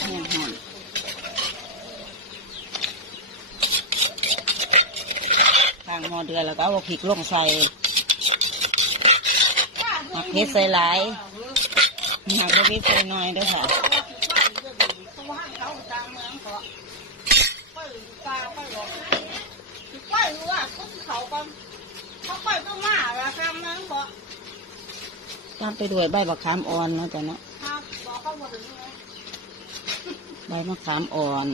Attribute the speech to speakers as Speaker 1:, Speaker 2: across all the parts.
Speaker 1: แห้งหอนทางหม้อเดือดแล้วก็เอาพริกลงใส่หักเผ็ดใส่หลายหักเผ็ดใส่น้อยด้วยค่ะตามไปด้วยใบมะขามอ่อนเนาะจ้ะเนาะ ใบมะขามอ่อน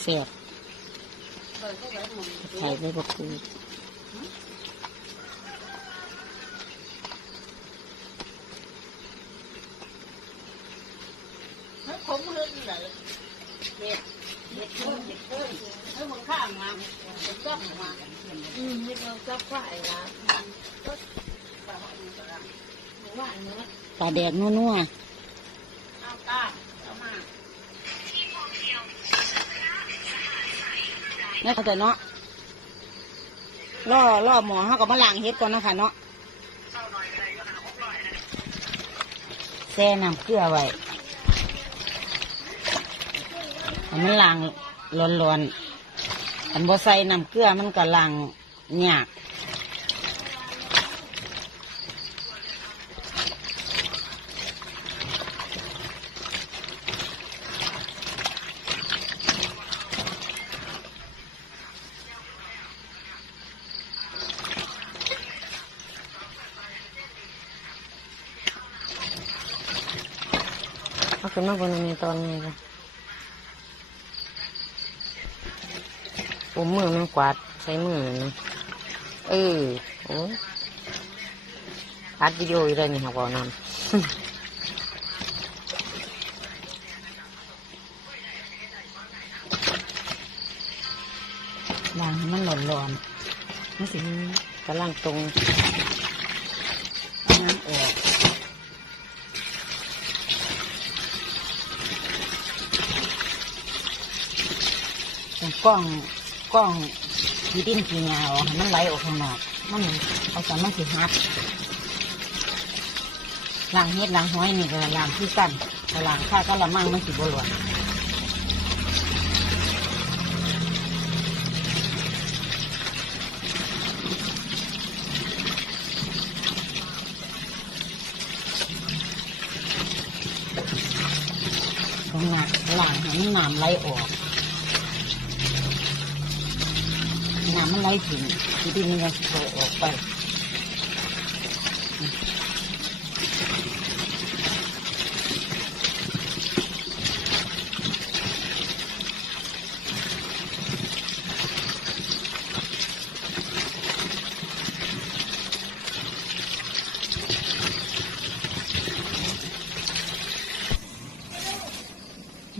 Speaker 1: เสียบใส่ใบมะกรูดปลาแดกนัวๆ นี่เขาแต่เนาะล่อล่อหมอเขาก็มาล้างเฮ็ดก่อนนะคะเนาะแช่น้ำเกลือไว้ให้มันล้างร้อนๆอันบ่ใส่น้ำเกลือมันก็ล้างยาก
Speaker 2: เอาขึ้นมาบนนี้ตอนนี้เลยผมมือมันกวาดใช้มือนะเออโอ้ยอัดวิดีโออยู่เลยนี่ครับบอกนำ
Speaker 1: ล้างให้มันร้อนๆนี่สิ
Speaker 2: กำลังตรง
Speaker 1: เอาน้ำออกแต่ กล้องกล้องขีดินขีงาออกให้มันไหลออกข้างนอกมันเอาสามารถสิฮับล้างเฮ็ดล้างห้อยนี่ก็ล้างคือกันแต่ล้างข้าก็ละมั่งมันสิบหลวนตรงนี้ล้างให้มันน้ำไหลออกน้ำมันไหลถึงขีดินมันก็ออกไป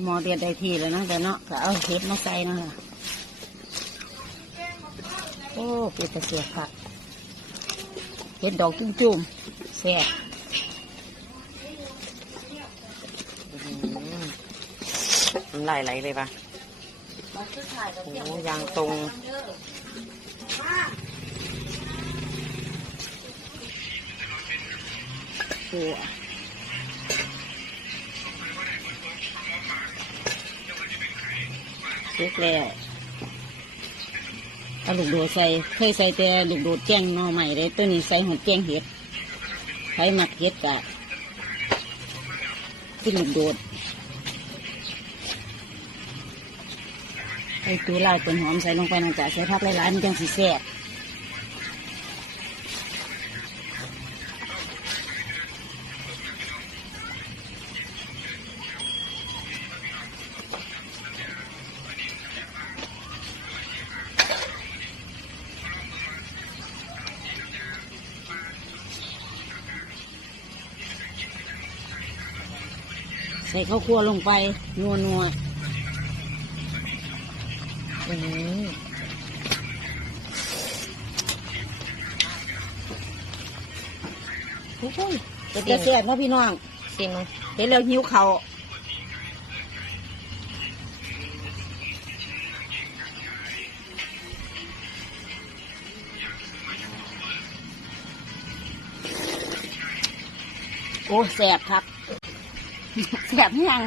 Speaker 1: หมอเดือดได้ทีแล้วนะแต่เนาะก็เอาเห็ดมาใส่นั่นแหละ โอ้เป็ดตะเสียบผักเห็ดดอกจุ่มๆแซ่บ
Speaker 2: น้ำลายไหลเลยปะโอ้ยางตรง
Speaker 1: หัวสุกแล้ว เอาลูกโดดใส่เคยใส่แต่ลูกโดดแจ้งนอใหม่เลยตัวนี้ใส่หดแจ้งเห็ดใช้หมักเห็ดกะกินลูกโดดไอ้ตัวลายเป็นหอมใส่ลงไปนะจ๊ะใส่พักหลายๆมันจังสีแซ่บ ส่ข้าวคั่วลงไป นัวนัว
Speaker 2: อืม
Speaker 1: โอ้โหเป็นกระเสียดเนาะพี่น้อง
Speaker 2: ชิมมั้ย
Speaker 1: เห็นแล้วหิวเขาวโอ้แสบครับ แสบยัง